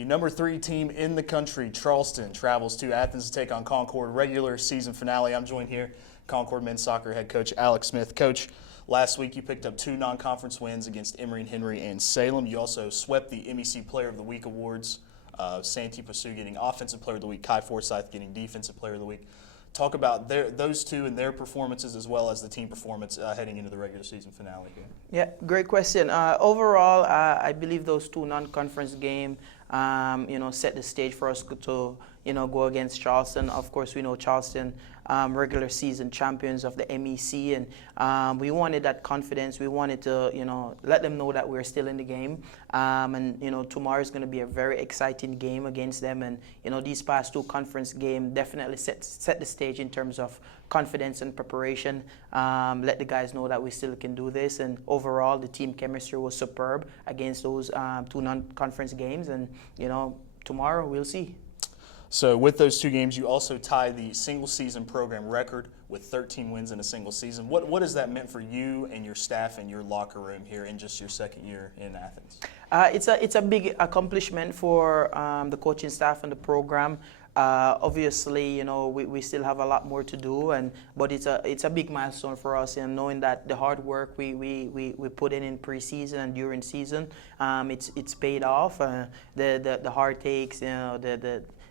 The number 3 team in the country, Charleston, travels to Athens to take on Concord regular season finale. I'm joined here, Concord men's soccer head coach Alex Smith. Coach, last week you picked up 2 non-conference wins against Emory and Henry and Salem. You also swept the MEC Player of the Week awards. Santee Pasu getting Offensive Player of the Week, Kai Forsyth getting Defensive Player of the Week. Talk about those two and their performances as well as the team performance heading into the regular season finale here. Yeah, great question. Overall, I believe those 2 non-conference games, set the stage for us to, go against Charleston. Of course, we know Charleston regular season champions of the MEC, and we wanted that confidence. We wanted to, let them know that we're still in the game. Tomorrow is going to be a very exciting game against them. And, these past 2 conference games definitely set the stage in terms of confidence and preparation. Let the guys know that we still can do this. And overall, the team chemistry was superb against those 2 non-conference games. And, tomorrow we'll see. So with those 2 games, you also tie the single season program record with 13 wins in a single season. What has that meant for you and your staff and your locker room here in just your second year in Athens? It's a big accomplishment for the coaching staff and the program. Obviously, we still have a lot more to do, but it's a big milestone for us, and knowing that the hard work we put in preseason and during season, it's paid off. The heartaches,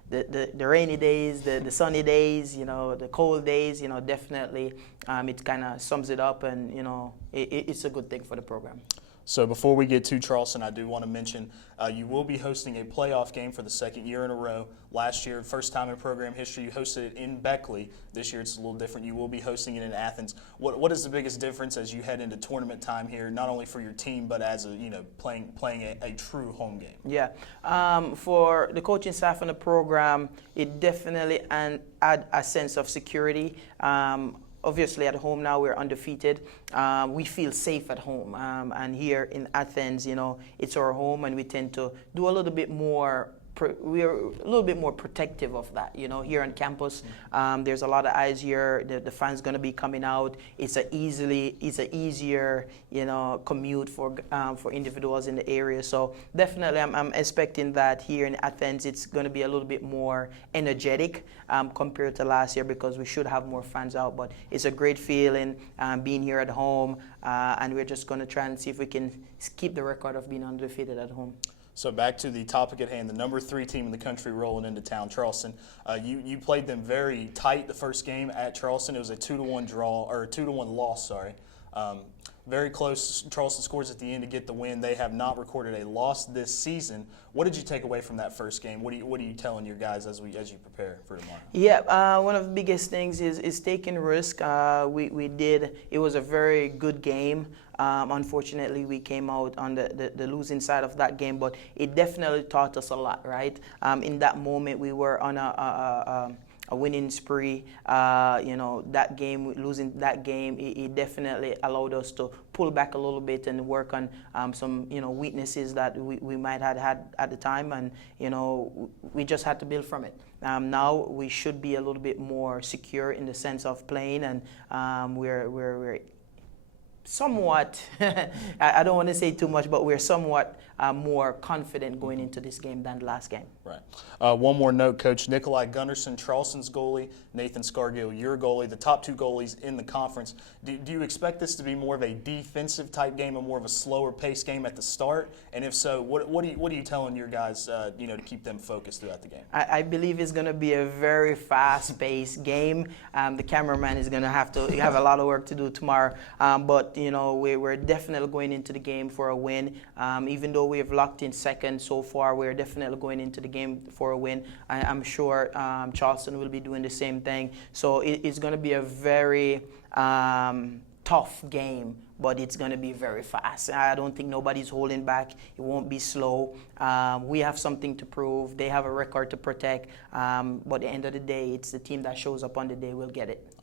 the rainy days, the sunny days, the cold days, definitely it kind of sums it up, and it's a good thing for the program. So before we get to Charleston, I do want to mention you will be hosting a playoff game for the 2nd year in a row. Last year, first time in program history, you hosted it in Beckley. This year it's a little different. You will be hosting it in Athens. What is the biggest difference as you head into tournament time here, not only for your team, but as playing a true home game? Yeah, for the coaching staff and the program, it definitely add a sense of security. Obviously, at home now we're undefeated. We feel safe at home, and here in Athens, it's our home, and we tend to do a little bit more. We're a little bit more protective of that, here on campus. There's a lot of eyes here. The fans going to be coming out. It's a easier, commute for individuals in the area. So definitely, I'm expecting that here in Athens, it's going to be a little bit more energetic compared to last year, because we should have more fans out. But it's a great feeling being here at home, and we're just going to try and see if we can keep the record of being undefeated at home. So back to the topic at hand, the number 3 team in the country rolling into town, Charleston. You played them very tight the first game at Charleston. It was a 2-1 draw, or a 2-1 loss, sorry. Very close. Charleston scores at the end to get the win. They have not recorded a loss this season. What did you take away from that first game? What are you telling your guys as you prepare for tomorrow? Yeah, one of the biggest things is taking risk. We did. It was a very good game. Unfortunately, we came out on the losing side of that game, but it definitely taught us a lot, right? In that moment, we were on a winning spree. That game, losing that game, it definitely allowed us to pull back a little bit and work on some, weaknesses that we might have had at the time, and, we just had to build from it. Now we should be a little bit more secure in the sense of playing, and we're somewhat, I don't want to say too much, but we're somewhat more confident going into this game than the last game. Right. One more note, Coach. Nikolai Gunnarsson, Charleston's goalie, Nathan Scargill, your goalie, the top 2 goalies in the conference. Do you expect this to be more of a defensive type game and more of a slower paced game at the start? And if so, what are you telling your guys, to keep them focused throughout the game? I believe it's going to be a very fast-paced game. The cameraman is going to have a lot of work to do tomorrow. But we're definitely going into the game for a win. Even though we have locked in second so far, we're definitely going into the game for a win. I'm sure Charleston will be doing the same thing. So it's going to be a very tough game, but it's going to be very fast. I don't think nobody's holding back. It won't be slow. We have something to prove. They have a record to protect. But at the end of the day, it's the team that shows up on the day will get it.